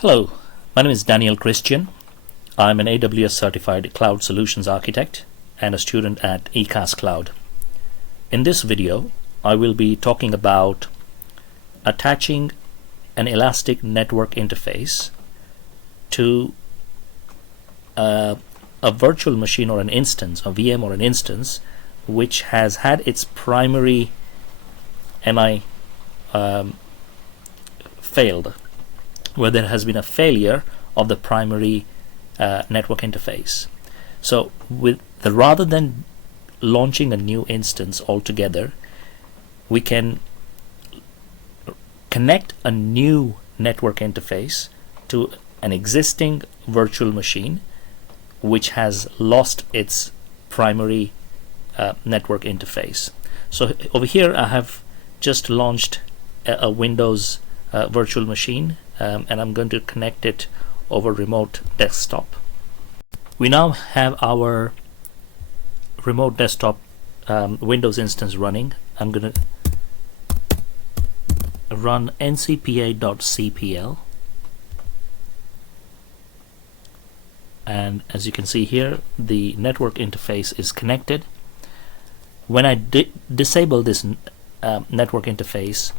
Hello, my name is Daniel Christian. I'm an AWS certified cloud solutions architect and a student at Ekascloud. In this video, I will be talking about attaching an elastic network interface to a virtual machine or an instance, a VM or an instance, which has had its primary NI failed, where there has been a failure of the primary network interface. So rather than launching a new instance altogether, we can connect a new network interface to an existing virtual machine which has lost its primary network interface. So over here I have just launched a Windows virtual machine, and I'm going to connect it over remote desktop. We now have our remote desktop Windows instance running. I'm going to run ncpa.cpl, and as you can see here, the network interface is connected. When I disable this network interface,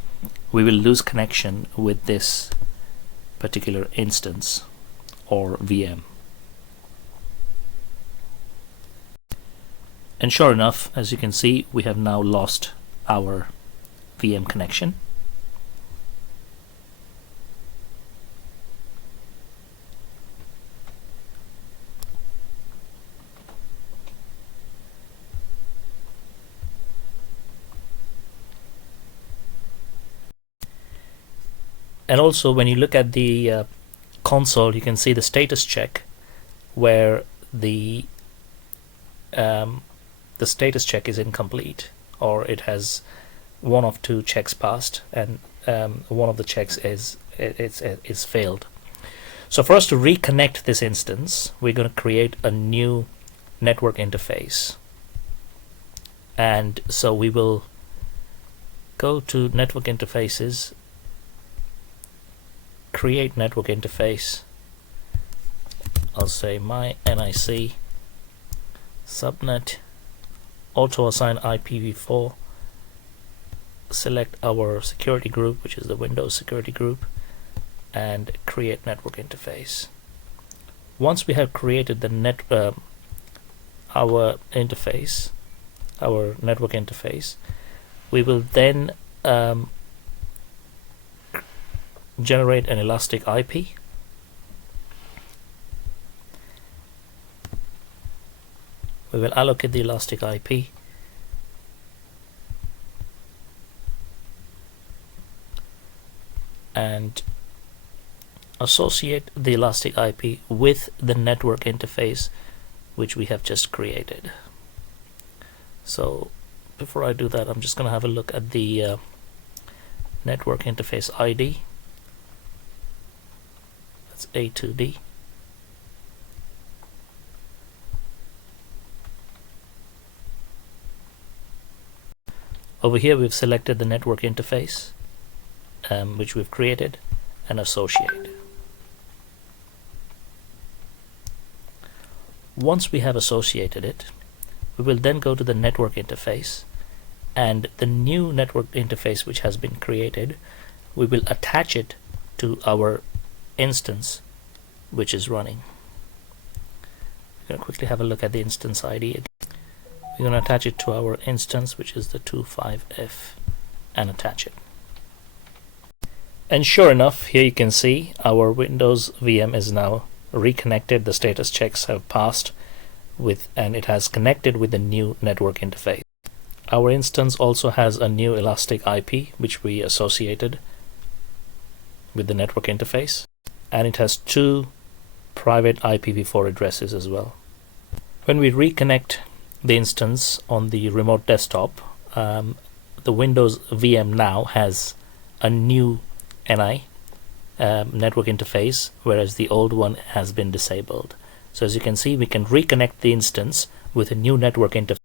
we will lose connection with this particular instance or VM. And sure enough, as you can see, we have now lost our VM connection. And also, when you look at the console, you can see the status check, where the status check is incomplete, or it has one of two checks passed, and one of the checks is failed. So for us to reconnect this instance, we're going to create a new network interface, and so we will go to network interfaces, create network interface. I'll say my NIC subnet, auto assign IPv4, select our security group, which is the Windows security group, and create network interface. Once we have created the our interface, our network interface, we will then generate an elastic IP. We will allocate the elastic IP, and associate the elastic IP with the network interface which we have just created. So before I do that, I'm just going to have a look at the network interface ID. That's A2D. Over here we've selected the network interface which we've created, and associate. Once we have associated it, we will then go to the network interface, and the new network interface which has been created, we will attach it to our instance which is running. We're going to quickly have a look at the instance ID again. We're going to attach it to our instance, which is the 25F, and attach it. And sure enough, here you can see our Windows VM is now reconnected. The status checks have passed and it has connected with the new network interface. Our instance also has a new elastic IP which we associated with the network interface, and it has two private IPv4 addresses as well. When we reconnect the instance on the remote desktop, the Windows VM now has a new NI network interface, whereas the old one has been disabled. So as you can see, we can reconnect the instance with a new network interface